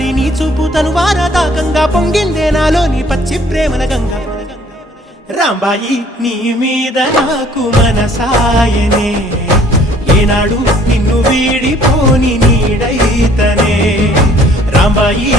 ఒకసారి నీ చూపు తను వారదాకంగా పొంగిందే నాలోని పచ్చి ప్రేమల గంగ రాంబాయి నీ మీద నాకు మనసాయనే ఏనాడు నిన్ను వీడిపోని నీడైతనే రాంబాయి